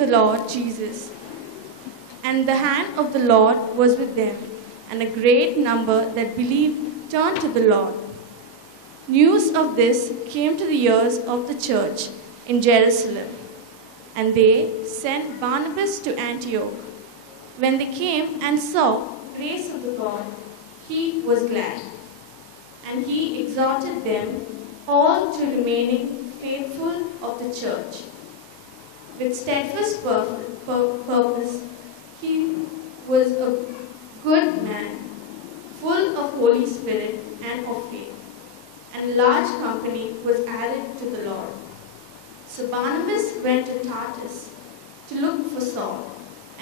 the Lord Jesus. And the hand of the Lord was with them, and a great number that believed turned to the Lord. News of this came to the ears of the church in Jerusalem, and they sent Barnabas to Antioch. When they came and saw the grace of the God, he was glad, and he exhorted them all to remaining faithful of the church. With steadfast purpose, he was a good man, full of Holy Spirit and of faith, and a large company was added to the Lord. So Barnabas went to Tarsus to look for Saul,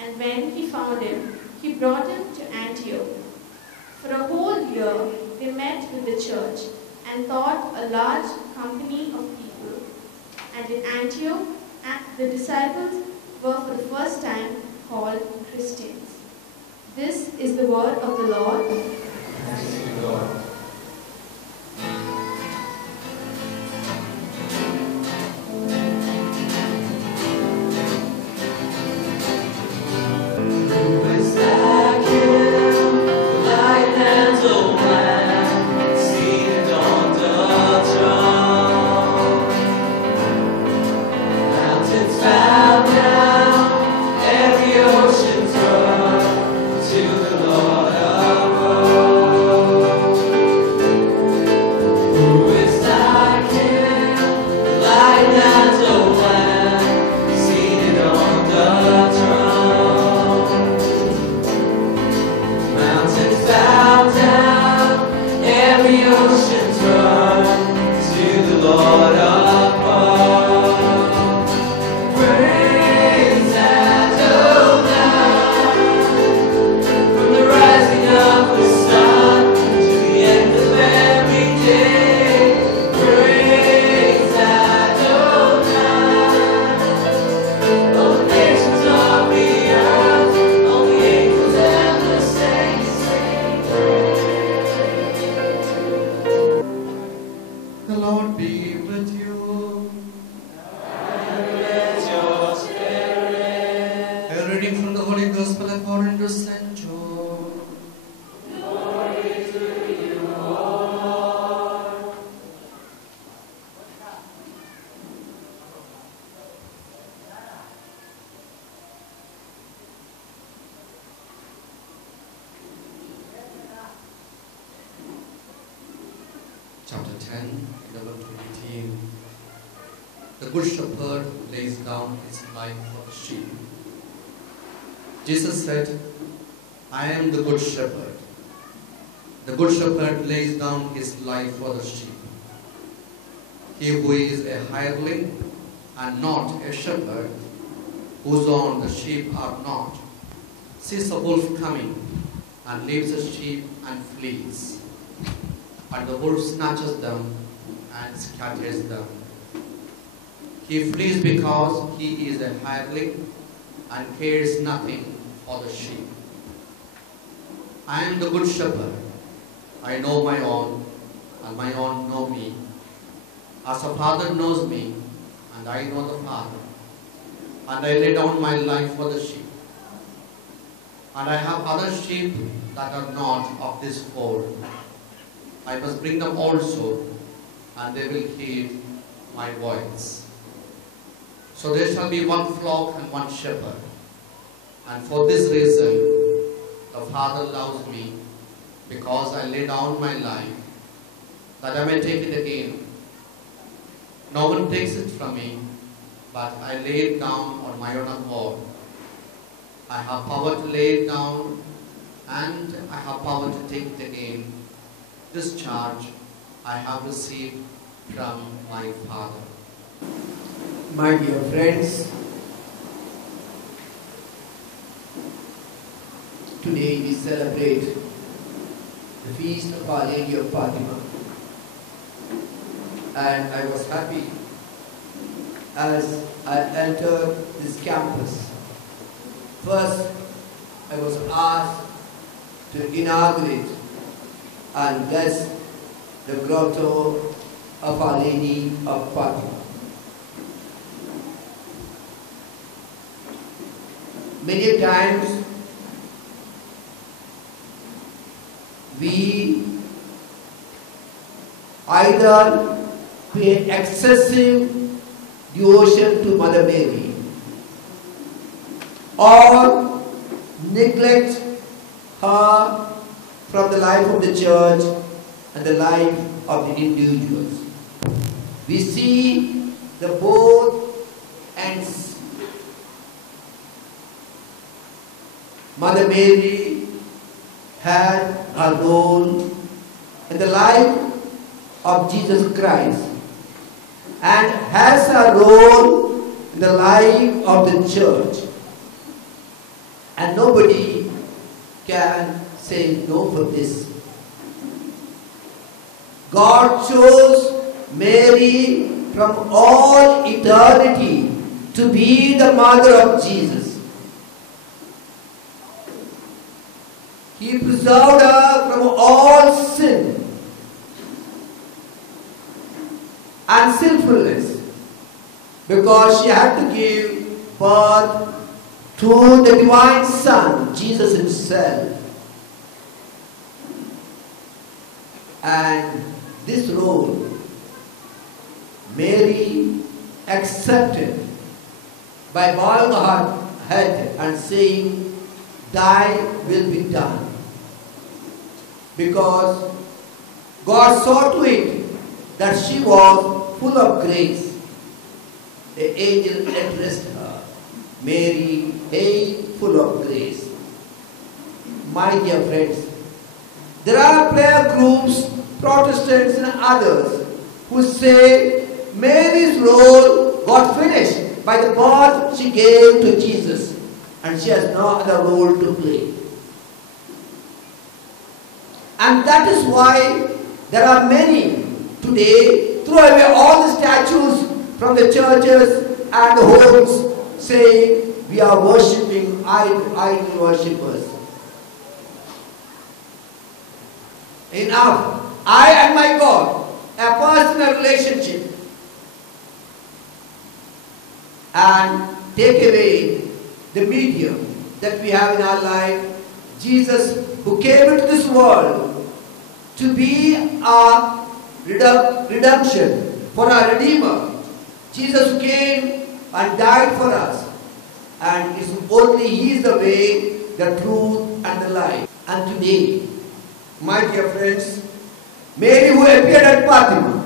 and when he found him, he brought him to Antioch. For a whole year they met with the church and taught a large company of people. And in Antioch, the disciples were for the first time called Christians. This is the word of the Lord. Thanks be to God. Chapter 10, 11 to 18. The good shepherd lays down his life for the sheep. Jesus said, I am the good shepherd. The good shepherd lays down his life for the sheep. He who is a hireling and not a shepherd, whose own the sheep are not, sees a wolf coming and leaves the sheep and flees. And the wolf snatches them and scatters them. He flees because he is a hireling and cares nothing for the sheep. I am the good shepherd. I know my own, and my own know me. As a father knows me, and I know the Father, and I lay down my life for the sheep. And I have other sheep that are not of this fold. I must bring them also, and they will heed my voice. So there shall be one flock and one shepherd. And for this reason, the Father loves me, because I lay down my life, that I may take it again. No one takes it from me, but I lay it down on my own accord. I have power to lay it down, and I have power to take it again. This charge I have received from my Father. My dear friends, today we celebrate the feast of Our Lady of Fatima, and I was happy as I entered this campus. First, I was asked to inaugurate and bless the grotto of Our Lady of Fatima. many times we either pay excessive devotion to Mother Mary or neglect her from the life of the church and the life of the individuals. We see the both ends. Mother Mary had her role in the life of Jesus Christ and has a role in the life of the church. And nobody can say no for this. God chose Mary from all eternity to be the mother of Jesus. He preserved her from all sin and sinfulness because she had to give birth to the divine Son, Jesus himself. And this role Mary accepted by bowing her head and saying, "Thy will be done." Because God saw to it that she was full of grace. The angel addressed her, "Mary, hail, full of grace." My dear friends, there are prayer groups, Protestants and others, who say Mary's role got finished by the birth she gave to Jesus and she has no other role to play. And that is why there are many today throw away all the statues from the churches and the homes saying we are worshipping idol worshippers. Enough. I and my God, a personal relationship, and take away the medium that we have in our life. Jesus, who came into this world to be our redemption, for our Redeemer. Jesus who came and died for us, and it's only He is the way, the truth and the life. And today, my dear friends, Mary who appeared at Fatima,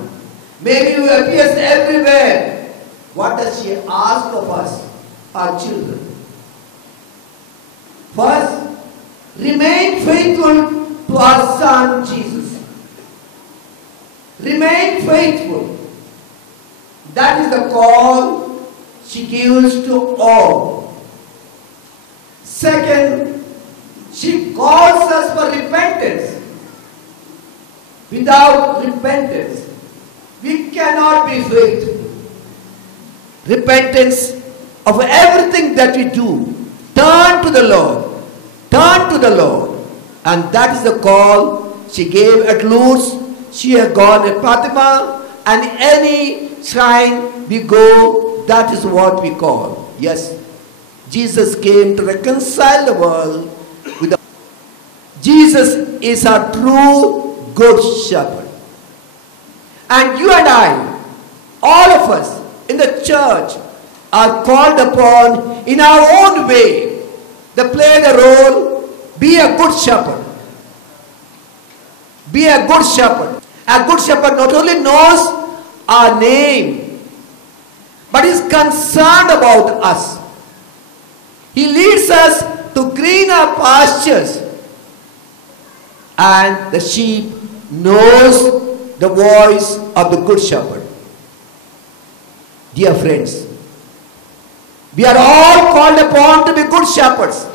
Mary who appears everywhere, what does she ask of us, our children? First, remain faithful to our Son Jesus. Remain faithful. That is the call she gives to all. Second, she calls us for repentance. Without repentance, we cannot be faithful. Repentance of everything that we do. Turn to the Lord. Turn to the Lord. And that is the call she gave at Lourdes. She had gone at Fatima, and any shrine we go, that is what we call. Yes, Jesus came to reconcile the world with the... Jesus is our true good shepherd. And you and I, all of us in the church, are called upon in our own way to play the role, be a good shepherd. Be a good shepherd. A good shepherd not only knows our name, but is concerned about us. He leads us to greener pastures, and the sheep knows the voice of the good shepherd. Dear friends, we are all called upon to be good shepherds.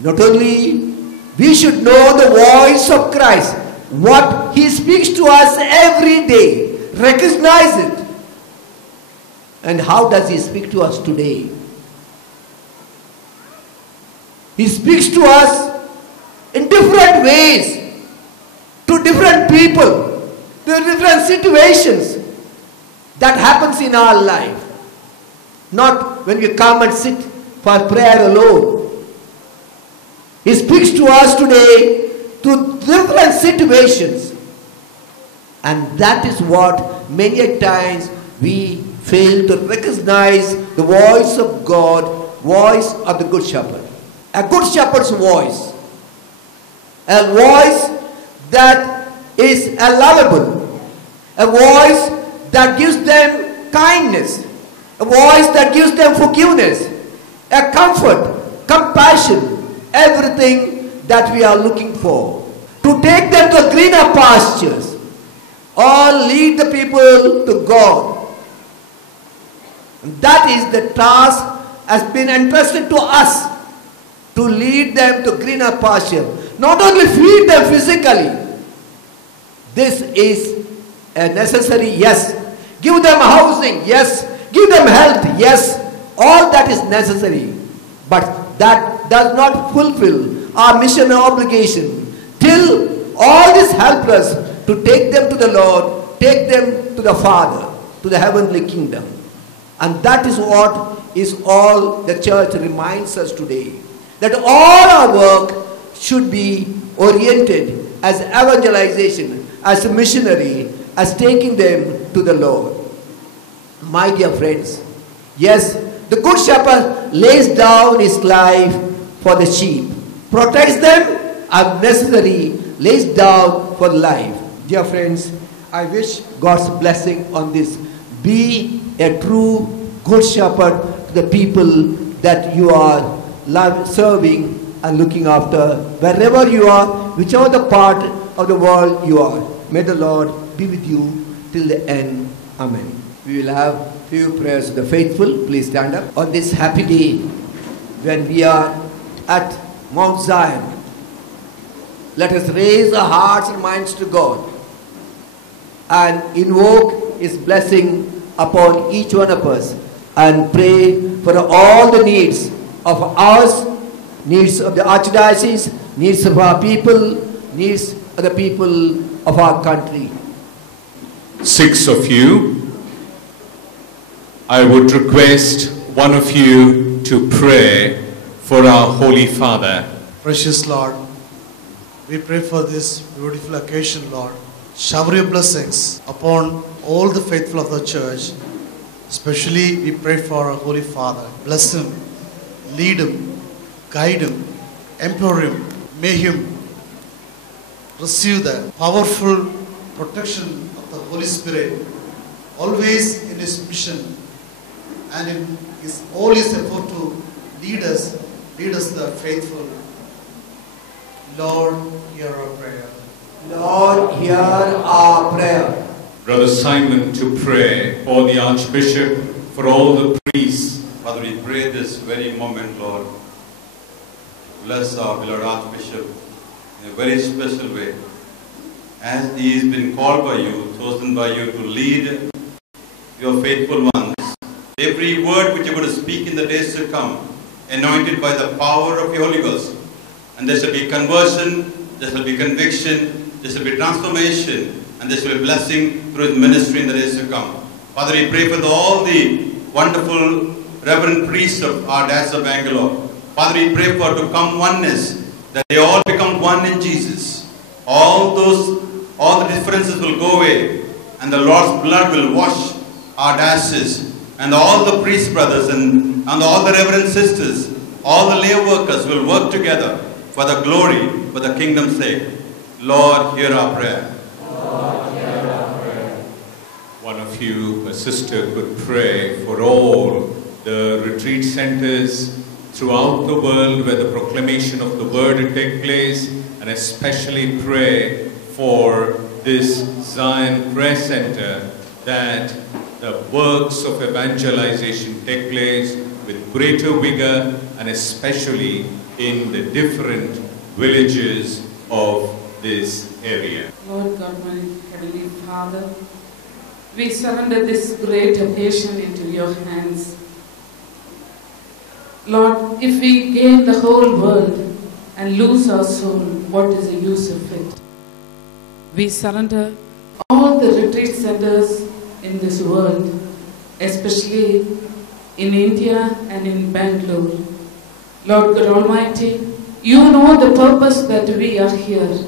Not only we should know the voice of Christ, what He speaks to us every day, recognize it. And how does He speak to us today? He speaks to us in different ways, to different people, to different situations that happens in our life. Not when we come and sit for prayer alone. He speaks to us today to different situations. And that is what many a times we fail to recognize the voice of God, voice of the Good Shepherd. A Good Shepherd's voice. A voice that is lovable. A voice that gives them kindness. A voice that gives them forgiveness. A comfort, compassion, everything that we are looking for. To take them to greener pastures. Or lead the people to God. That is the task has been entrusted to us. To lead them to greener pasture. Not only feed them physically. This is a necessary, yes. Give them housing, yes. Give them health, yes. All that is necessary. But that does not fulfill our mission and obligation. Till all this helps us to take them to the Lord, take them to the Father, to the heavenly kingdom. And that is what is all the church reminds us today. That all our work should be oriented as evangelization, as a missionary, as taking them to the Lord. My dear friends, yes, the Good Shepherd lays down his life for the sheep, protects them, and necessary lays down for life. Dear friends, I wish God's blessing on this. Be a true Good Shepherd to the people that you are serving and looking after, wherever you are, whichever the part of the world you are. May the Lord be with you till the end. Amen. We will have few prayers of the faithful. Please stand up. On this happy day, when we are at Mount Zion, let us raise our hearts and minds to God and invoke His blessing upon each one of us and pray for all the needs of ours, needs of the Archdiocese, needs of our people, needs of the people of our country. 6 of you, I would request one of you to pray for our Holy Father. Precious Lord, we pray for this beautiful occasion, Lord. Shower your blessings upon all the faithful of the church. Especially we pray for our Holy Father. Bless him, lead him, guide him, empower him. May him receive the powerful protection of the Holy Spirit, always in his mission and in his all his effort to lead us the faithful. Lord, hear our prayer. Lord, hear our prayer. Brother Simon to pray for the Archbishop, for all the priests. Father, we pray this very moment, Lord. Bless our beloved Archbishop in a very special way. As he has been called by you, chosen by you to lead your faithful ones, every word which you are going to speak in the days to come, anointed by the power of your Holy Ghost. And there shall be conversion, there shall be conviction, there shall be transformation, and there shall be blessing through his ministry in the days to come. Father, we pray for all the wonderful reverend priests of our Diocese of Bangalore. Father, we pray for to come oneness, that they all become one in Jesus. All the differences will go away, and the Lord's blood will wash our diocese, and all the priest brothers and all the reverend sisters, all the lay workers will work together for the glory, for the kingdom's sake. Lord, hear our prayer. Lord, hear our prayer. One of you, a sister, could pray for all the retreat centers throughout the world where the proclamation of the word will take place, and especially pray for this Zion Prayer Center, that the works of evangelization take place with greater vigor, and especially in the different villages of this area. Lord God, my Heavenly Father, we surrender this great occasion into your hands. Lord, if we gain the whole world and lose our soul, what is the use of it? We surrender all the retreat centers in this world, especially in India and in Bangalore. Lord God Almighty, you know the purpose that we are here.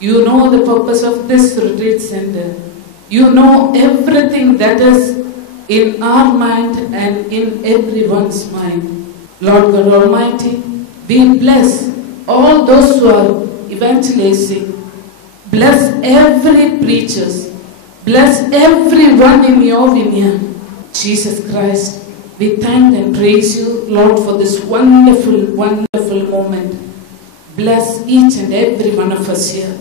You know the purpose of this retreat center. You know everything that is in our mind and in everyone's mind. Lord God Almighty, we bless all those who are evangelizing. Bless every preacher. Bless everyone in your vineyard. Jesus Christ, we thank and praise you, Lord, for this wonderful, wonderful moment. Bless each and every one of us here.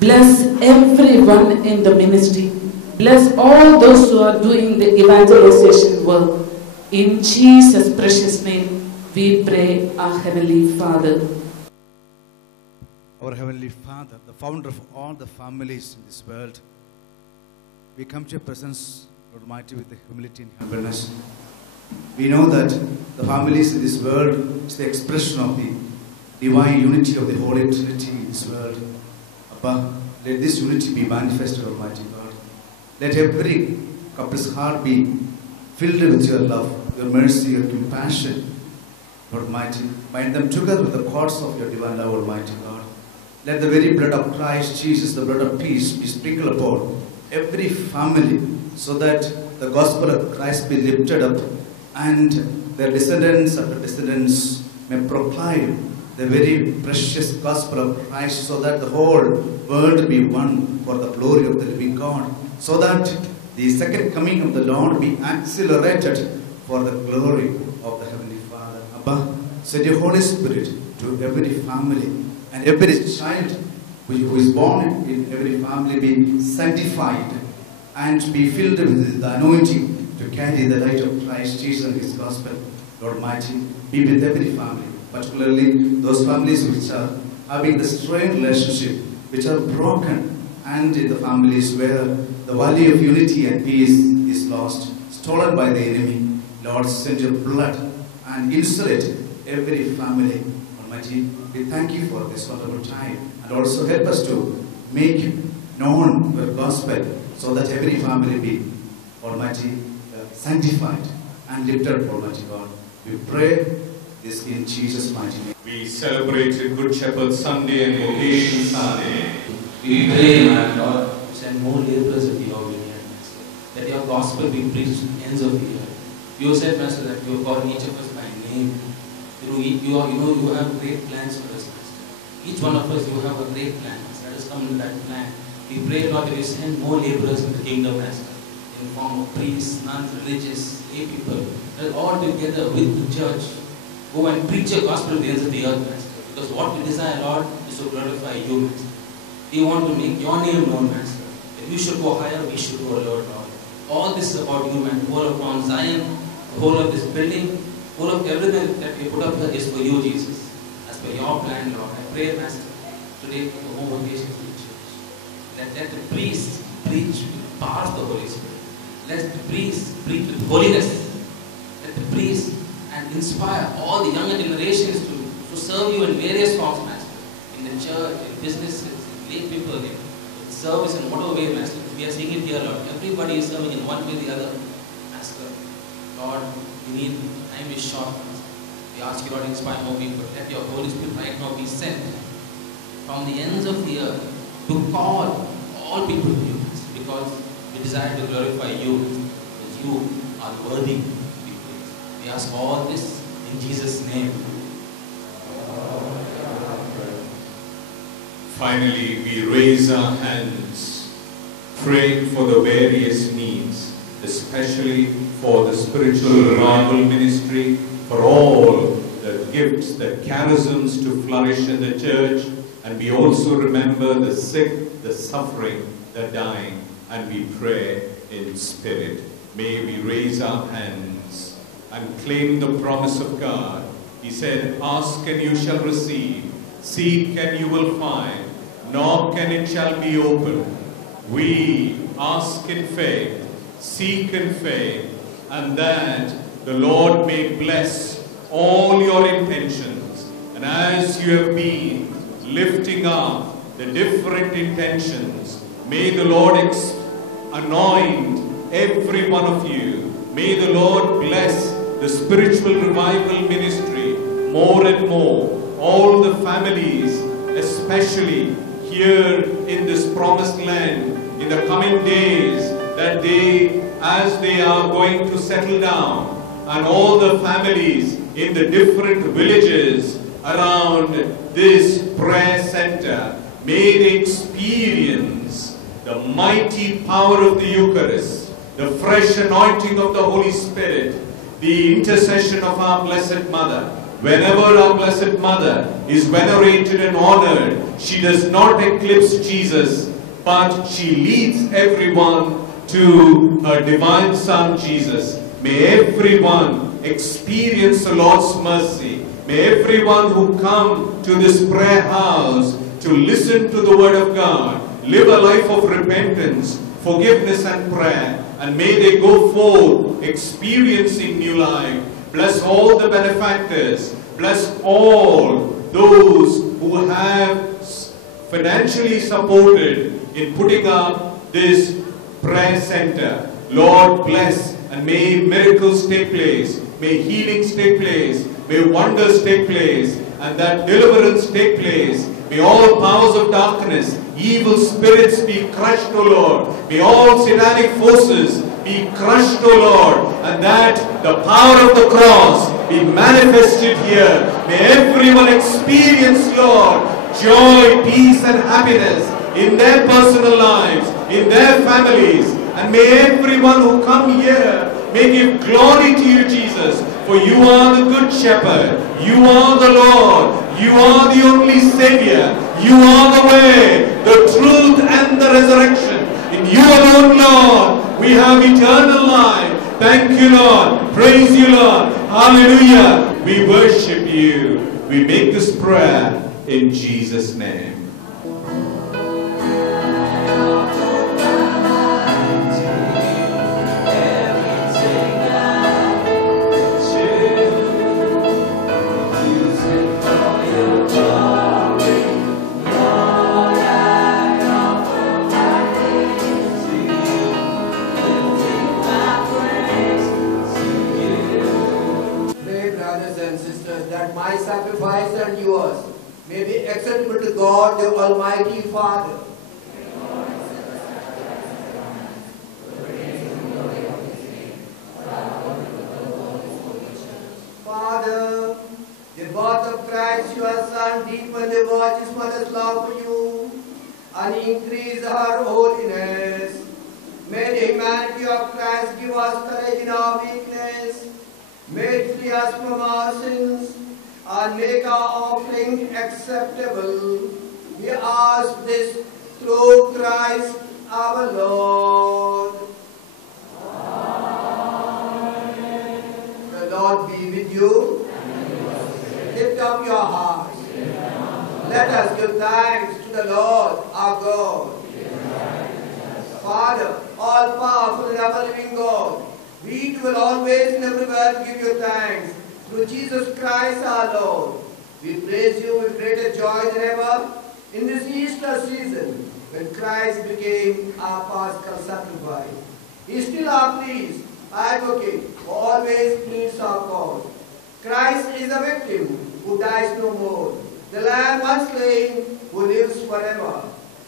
Bless everyone in the ministry. Bless all those who are doing the evangelization work. In Jesus' precious name, we pray, our Heavenly Father. Our Heavenly Father, the founder of all the families in this world, we come to your presence, Lord Almighty, with the humility and humbleness. We know that the families in this world is the expression of the divine unity of the Holy Trinity in this world. Abba, let this unity be manifested, Almighty God. Let every couple's heart be filled with your love, your mercy, your compassion, Lord Almighty. Bind them together with the cords of your divine love, Almighty God. Let the very blood of Christ Jesus, the blood of peace, be sprinkled upon every family, so that the gospel of Christ be lifted up and their descendants after descendants may proclaim the very precious gospel of Christ, so that the whole world be one for the glory of the living God, so that the second coming of the Lord be accelerated for the glory of the Heavenly Father. Abba, send your Holy Spirit to every family, and every child who is born in every family be sanctified and be filled with the anointing to carry the light of Christ Jesus and His gospel. Lord Almighty, be with every family, particularly those families which are having the strained relationship, which are broken, and in the families where the value of unity and peace is lost, stolen by the enemy. Lord, send your blood and insulate every family. Almighty, we thank you for this wonderful time, and also help us to make known your gospel, so that every family be, Almighty, sanctified and lifted, Almighty God. We pray this in Jesus' mighty name. We celebrated Good Shepherd Sunday and Vocation Sunday. We pray, my Lord, to send more laborers into your vineyard, Master, that your gospel be preached to the ends of the earth. You said, Master, that you have called each of us by name. You have great plans for us, Master. Each one of us, you have a great plan, Master. Let us come to that plan. We pray, Lord, that you send more laborers in the kingdom, Master, in the form of priests, nuns, religious, lay people, that all together with the church go and preach your gospel to the ends of the earth, Master. Because what we desire, Lord, is to glorify you, Master. We want to make your name known, Master. That you should go higher, we should go lower, Lord. All this is about you, man. The whole of Mount Zion, the whole of this building, the whole of everything that we put up here is for you, Jesus. As per your plan, Lord. I pray, Master, today for the whole vocation of the church. Let the priests preach with the power of the Holy Spirit. Let the priests preach with holiness. Let the priests and inspire all the younger generations to serve you in various forms, Master. In the church, in businesses, in lay people, in service in whatever way, Master. We are seeing it here, Lord. Everybody is serving in one way or the other, Master. Lord, we need, time is short, Master. We ask you, Lord, to inspire more people. Let your Holy Spirit right now be sent from the ends of the earth to call all people to you, Master, because we desire to glorify you, because you are worthy to be praised. We ask all this in Jesus' name. Finally, we raise our hands, praying for the various needs, especially for the spiritual revival ministry, for all the gifts, the charisms to flourish in the church, and we also remember the sick, the suffering, the dying, and we pray in spirit. May we raise our hands and claim the promise of God. He said, ask and you shall receive, seek and you will find, knock and it shall be opened. We ask in faith, seek in faith, and that the Lord may bless all your intentions. And as you have been lifting up the different intentions, may the Lord anoint every one of you. May the Lord bless the spiritual revival ministry more and more. All the families, especially here in this promised land, in the coming days, that they, as they are going to settle down, and all the families in the different villages around this prayer center, may they experience the mighty power of the Eucharist, the fresh anointing of the Holy Spirit, the intercession of our Blessed Mother. Whenever our Blessed Mother is venerated and honored, she does not eclipse Jesus, but she leads everyone to her divine Son Jesus. May everyone experience the Lord's mercy. May everyone who come to this prayer house to listen to the Word of God live a life of repentance, forgiveness and prayer, and may they go forth experiencing new life. Bless all the benefactors. Bless all those who have financially supported in putting up this prayer center. Lord, bless, and may miracles take place. May healings take place. May wonders take place. And that deliverance take place. May all powers of darkness, evil spirits be crushed, O Lord. May all satanic forces be crushed, O Lord. And that the power of the cross be manifested here. May everyone experience, Lord, joy, peace and happiness in their personal lives, in their families. And may everyone who come here, may give glory to you, Jesus. For you are the good shepherd. You are the Lord. You are the only Savior. You are the way, the truth and the resurrection. In you alone, Lord, we have eternal life. Thank you, Lord. Praise you, Lord. Hallelujah. We worship you. We make this prayer in Jesus' name. That my sacrifice and yours may be acceptable to God, the Almighty Father. Father, the birth of Christ, your Son, deepen the Virgin Mother's love for you and increase her holiness. May the humanity of Christ give us courage in our weakness. May it free us from our sins and make our offering acceptable. We ask this through Christ our Lord. Amen. The Lord be with you. Lift up your hearts. Let us give thanks to the Lord our God. Father, all powerful and ever living God, we will always and everywhere give you thanks through Jesus Christ our Lord. We praise you with greater joy than ever in this Easter season when Christ became our Paschal sacrifice. He is still our priest, advocate, who always pleads our cause. Christ is a victim who dies no more, the Lamb once slain who lives forever.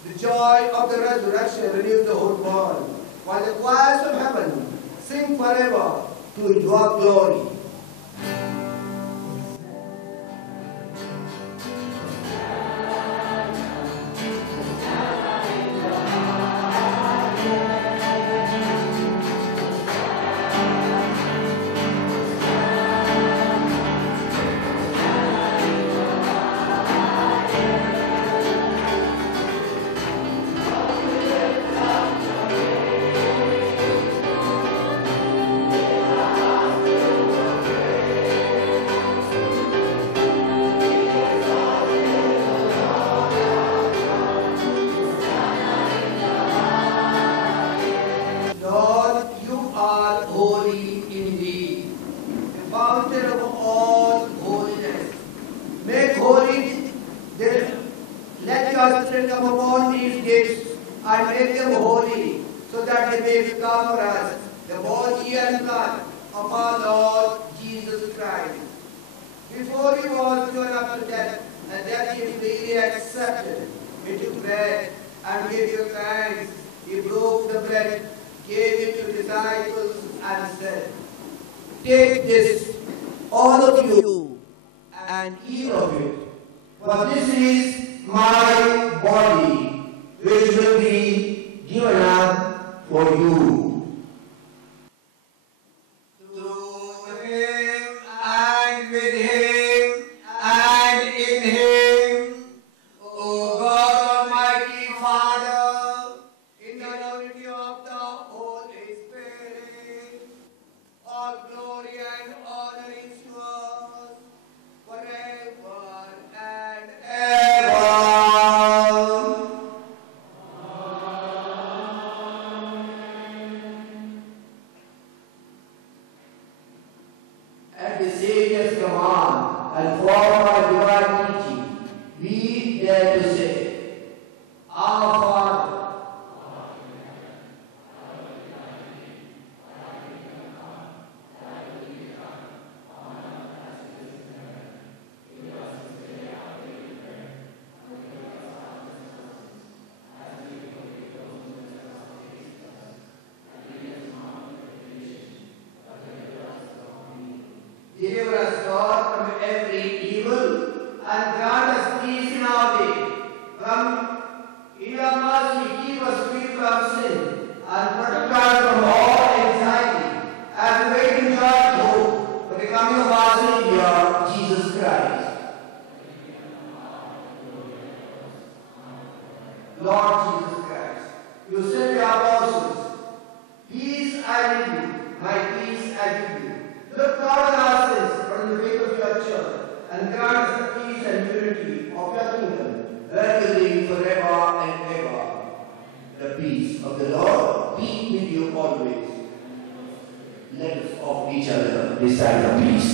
The joy of the resurrection renews the whole world, while the choirs of heaven sing forever to your glory. So that they may become for us the body and blood of our Lord Jesus. before he was given up to death, and death he freely accepted. He took bread and gave you thanks. He broke the bread, gave it to the disciples, and said, "Take this, all of you, and eat of it, for this is my body, which will be given up for you." Through him, and with him, and in him, O God Almighty Father, in the unity of the Holy Spirit, all glory and honor is yours forever and ever. At the Savior's command and for our divine teaching, we dare to say, Our Father, deliver us, God, from every evil, and grant us peace in our way. In your mercy, keep us free from sin, and protect us from all anxiety, as we wait in joy and hope for the coming of our Savior, Jesus Christ. Lord Jesus Christ, you said to your apostles, "Peace I give you, my peace I give you." Look not on our sins, but on the faith of your church, and grant us the peace and unity of your kingdom, where you live forever and ever. The peace of the Lord be with you always. Let us offer each other this sign of peace.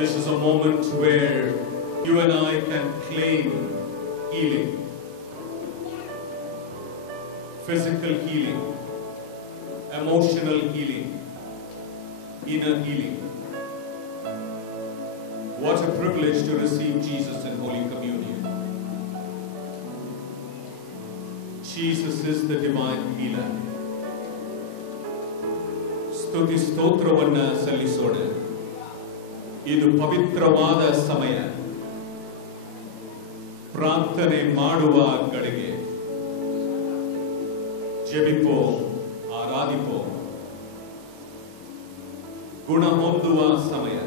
This is a moment where you and I can claim healing. Physical healing, emotional healing, inner healing. What a privilege to receive Jesus in Holy Communion. Jesus is the divine healer. ಸ್ತುತಿ ಸ್ತೋತ್ರವನ್ನ ಸಲ್ಲಿಸೋಣ. ಇದು ಪವಿತ್ರವಾದ ಸಮಯ, ಪ್ರಾರ್ಥನೆ ಮಾಡುವ ಗಳಿಗೆ. ಜಪಿಪೋ, ಆರಾಧಿಪೋ, ಗುಣ ಹೊಂದುವ ಸಮಯ,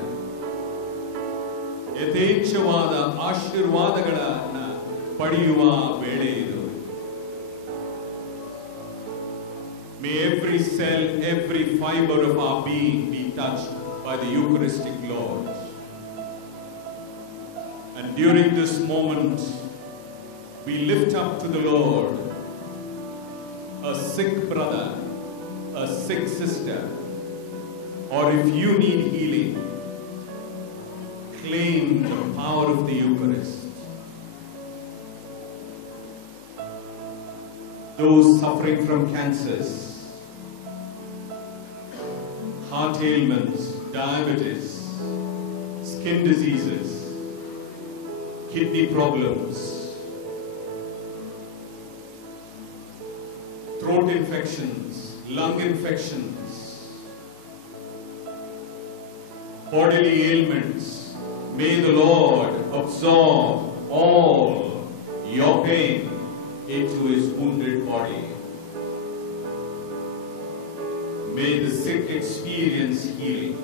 ಯಥೇಚ್ಛವಾದ ಆಶೀರ್ವಾದಗಳನ್ನ ಪಡೆಯುವ ವೇಳೆ ಇದು. May every cell, every fiber of our being be touched by the Eucharistic Lord. And during this moment, we lift up to the Lord a sick brother, a sick sister, or if you need healing, claim the power of the Eucharist. Those suffering from cancers, heart ailments, diabetes, skin diseases, kidney problems, throat infections, lung infections, bodily ailments. May the Lord absorb all your pain into his wounded body. May the sick experience healing.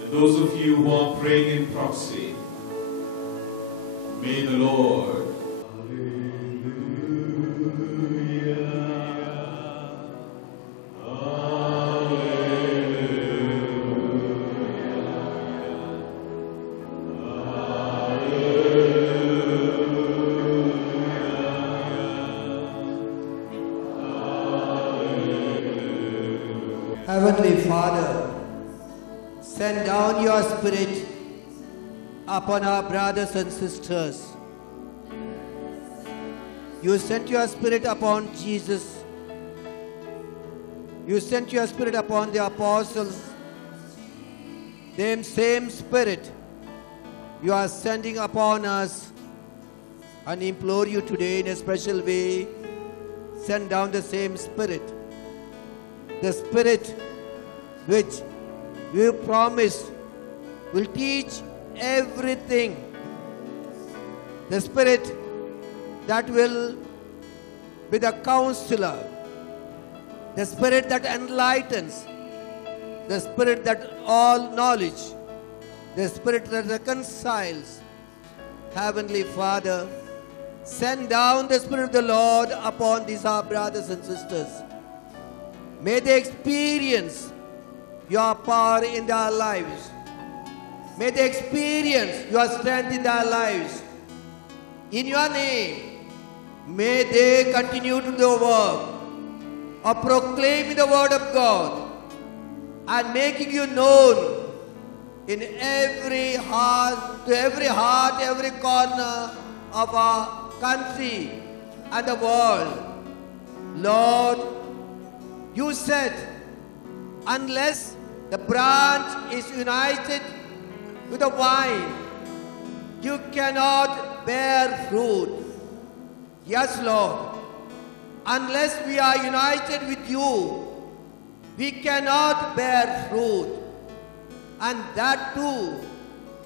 And those of you who are praying in proxy, may the Lord Heavenly Father, send down your Spirit upon our brothers and sisters. You sent your Spirit upon Jesus. You sent your Spirit upon the apostles. The same Spirit you are sending upon us, and implore you today in a special way, send down the same Spirit. The Spirit which you promised will teach everything. The Spirit that will be the counselor. The Spirit that enlightens. The Spirit that all knowledge. The Spirit that reconciles. Heavenly Father, send down the Spirit of the Lord upon these our brothers and sisters. May they experience your power in their lives. May they experience your strength in their lives. In your name, may they continue to do the work of proclaiming the word of God and making you known in every heart, every corner of our country and the world. Lord, you said, unless the branch is united with the vine, you cannot bear fruit. Yes, Lord. Unless we are united with you, we cannot bear fruit. And that too,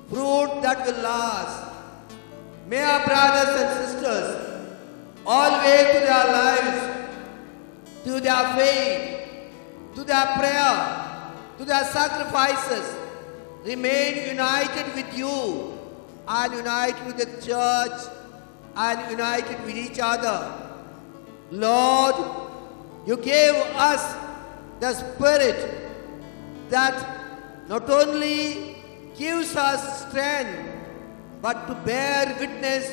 fruit that will last. May our brothers and sisters always to their lives, to their faith, to their prayer, to their sacrifices, remain united with you and united with the church and united with each other. Lord, you gave us the Spirit that not only gives us strength, but to bear witness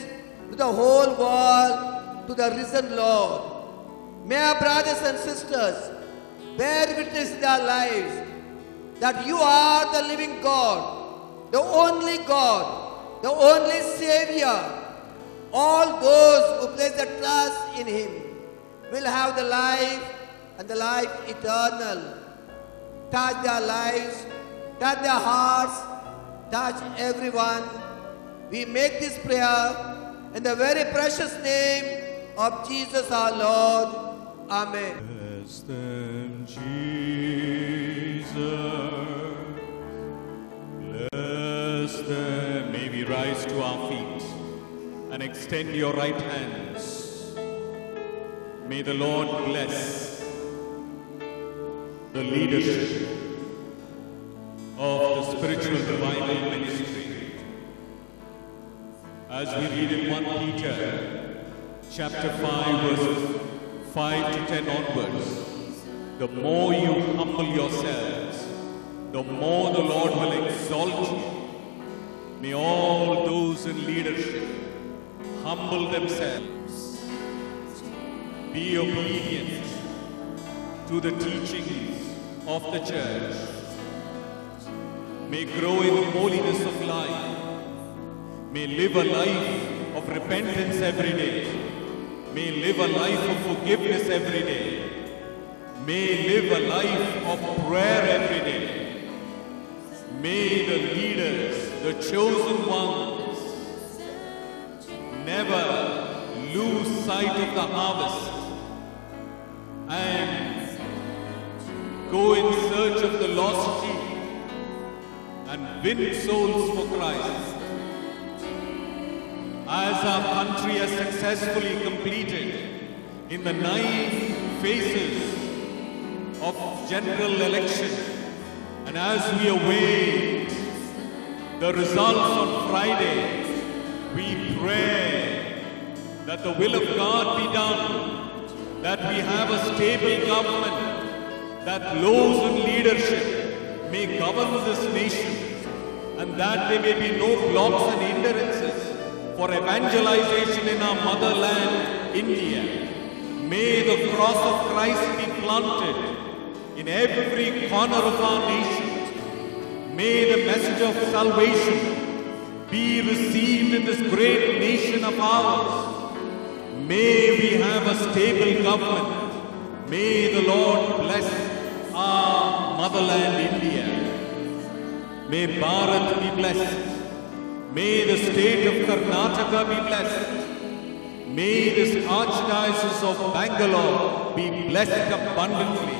to the whole world, to the risen Lord. May our brothers and sisters bear witness in their lives that you are the living God, the only Savior. All those who place their trust in Him will have the life and the life eternal. Touch their lives, touch their hearts, touch everyone. We make this prayer in the very precious name of Jesus our Lord. Amen. Bless them, Jesus. Bless them. May we rise to our feet and extend your right hands. May the Lord bless the leadership of the Spiritual Revival Ministry. As we read in 1 Peter chapter 5 verses 5 to 10 onwards, the more you humble yourselves, the more the Lord will exalt you. May all those in leadership humble themselves, be obedient to the teachings of the church, may grow in the holiness of life, may live a life of repentance every day, may live a life of forgiveness every day, may live a life of prayer every day. May the leaders the chosen ones, never lose sight of the harvest and go in search of the lost sheep and win souls for Christ. As our country has successfully completed in the 9 phases of general election, and as we await the results on Friday, we pray that the will of God be done, that we have a stable government, that those in leadership may govern this nation, and that there may be no blocks and hindrances for evangelization in our motherland, India. May the cross of Christ be planted in every corner of our nation. May the message of salvation be received in this great nation of ours. May we have a stable government. May the Lord bless our motherland, India. May Bharat be blessed. May the state of Karnataka be blessed. May this Archdiocese of Bangalore be blessed abundantly.